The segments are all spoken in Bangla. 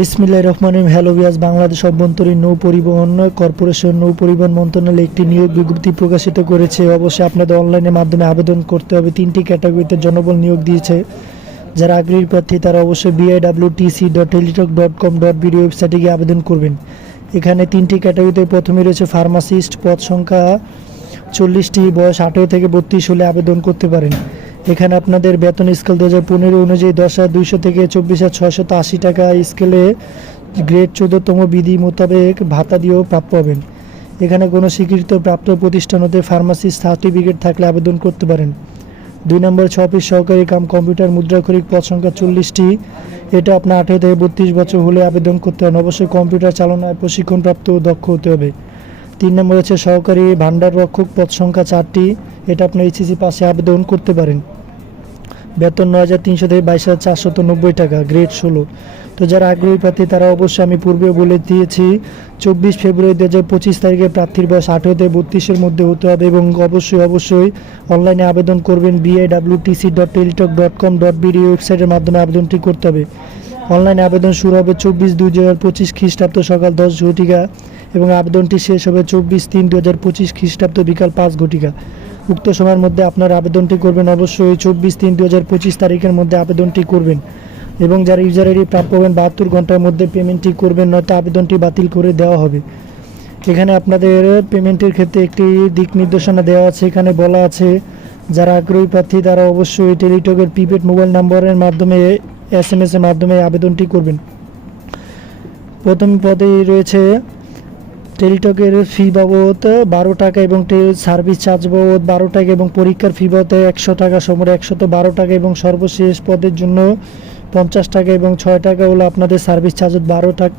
বিসমিল্লাহ রহমান হ্যালো বিয়াস বাংলাদেশ অভ্যন্তরীণ নৌ পরিবহন কর্পোরেশন নৌ পরিবহন মন্ত্রণালয় একটি নিয়োগ বিজ্ঞপ্তি প্রকাশিত করেছে। অবশ্যই আপনাদের অনলাইনের মাধ্যমে আবেদন করতে হবে। তিনটি ক্যাটাগরিতে জনবল নিয়োগ দিয়েছে। যারা আগ্রহী প্রার্থী, তারা অবশ্যই BIWTC dot Teletalk dot com dot BD ওয়েবসাইটে গিয়ে আবেদন করবেন। এখানে তিনটি ক্যাটাগরিতে প্রথমে রয়েছে ফার্মাসিস্ট পদ সংখ্যা চল্লিশটি, বয়স আঠেরো থেকে বত্রিশ হলে আবেদন করতে পারেন। এখানে আপনাদের বেতন স্কেল দু হাজার পনেরো অনুযায়ী দশ হাজার দুইশো থেকে চব্বিশ হাজার ছয়শত আশি টাকা স্কেলে গ্রেড চোদ্দতম বিধি মোতাবেক ভাতা দিয়েও প্রাপ্য হবেন। এখানে কোনো স্বীকৃত প্রাপ্ত প্রতিষ্ঠান হতে ফার্মাসিস্ট সার্টিফিকেট থাকলে আবেদন করতে পারেন। দুই নম্বর, ছ অফিস সহকারী কাম কম্পিউটার মুদ্রাক্ষরিক পদ সংখ্যা চল্লিশটি। এটা আপনার আঠেরো থেকে বত্রিশ বছর হলে আবেদন করতে হবে অবশ্যই কম্পিউটার চালনায় প্রশিক্ষণপ্রাপ্ত দক্ষ হতে হবে। তিন নম্বর হচ্ছে সহকারী ভান্ডার রক্ষক পদ সংখ্যা চারটি। এটা আপনি এইচএসি পাশে আবেদন করতে পারেন। বেতন নয় হাজার তিনশো থেকে বাইশ হাজার চারশত নব্বই টাকা গ্রেড ষোলো। তো যারা আগ্রহী প্রার্থী, তারা অবশ্যই আমি পূর্বে বলে দিয়েছি, চব্বিশ ফেব্রুয়ারি দু হাজার পঁচিশ তারিখে প্রার্থীর বয়স আঠেরো থেকে বত্রিশের মধ্যে হতে হবে এবং অবশ্যই অবশ্যই অনলাইনে আবেদন করবেন BIWTC dot Teletalk dot com dot BD ওয়েবসাইটের মাধ্যমে আবেদনটি করতে হবে। অনলাইনে আবেদন শুরু হবে চব্বিশ দুই দু হাজার পঁচিশ খ্রিস্টাব্দ সকাল দশ ঘটিকা এবং আবেদনটি শেষ হবে চব্বিশ তিন দু হাজার পঁচিশ খ্রিস্টাব্দ বিকাল পাঁচ ঘটিকা। উক্ত সময়ের মধ্যে আপনার আবেদনটি করবেন অবশ্যই চব্বিশ তিন দু হাজার পঁচিশ তারিখের মধ্যে আবেদনটি করবেন। এবং যারা ইউজার আইডি প্রাপ্য হবেন বাহাত্তর ঘণ্টার মধ্যে পেমেন্টটি করবেন, নয়তো আবেদনটি বাতিল করে দেওয়া হবে। এখানে আপনাদের পেমেন্টের ক্ষেত্রে একটি দিক নির্দেশনা দেওয়া আছে। এখানে বলা আছে, যারা আগ্রহী প্রার্থী, তারা অবশ্যই টেলিটকের প্রিপেড মোবাইল নাম্বারের মাধ্যমে এস এম এস এর মাধ্যমে আবেদনটি করবেন। প্রথম পদেই রয়েছে টেলিটকের ফি বাবদ বারো টাকা এবং সার্ভিস চার্জ বাবদ বারো টাকা এবং পরীক্ষার ফি বাবদ একশো টাকা সময় একশত বারো টাকা এবং সর্বশেষ পদের জন্য পঞ্চাশ টাকা এবং ছয় টাকা হলো আপনাদের সার্ভিস চার্জ, বারো টাকা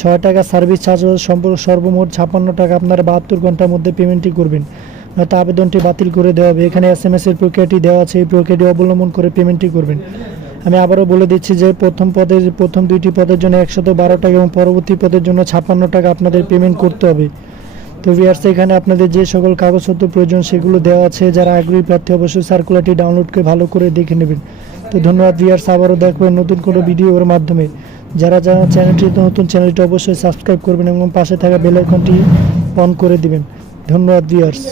ছয় টাকা সার্ভিস চার্জ সম্পর্ক সর্বমোট ছাপ্পান্ন টাকা। আপনারা বাহাত্তর ঘণ্টার মধ্যে পেমেন্টটি করবেন। নয়তো আবেদনটি বাতিল করে দেওয়া হবে। এখানে এস এম এস এর প্রক্রিয়াটি দেওয়া আছে। এই প্রক্রিয়াটি অবলম্বন করে পেমেন্টটি করবেন। আমি আবারও বলে দিচ্ছি যে প্রথম পদের, প্রথম দুইটি পদের জন্য একশত বারো টাকা এবং পরবর্তী পদের জন্য ছাপ্পান্ন টাকা আপনাদের পেমেন্ট করতে হবে। তো ভিয়ার্স এখানে আপনাদের যে সকল কাগজপত্র প্রয়োজন সেগুলো দেওয়া আছে। যারা আগ্রহী প্রার্থী, অবশ্যই সার্কুলারটি ডাউনলোড করে ভালো করে দেখে নেবেন। তো ধন্যবাদ ভিয়ার্স আবারও দেখবেন নতুন কোনো ভিডিওর মাধ্যমে। যারা যারা চ্যানেলটি নতুন চ্যানেলটি অবশ্যই সাবস্ক্রাইব করবেন এবং পাশে থাকা বেল আইকনটি অন করে দিবেন। ধন্যবাদ ভিয়ার্স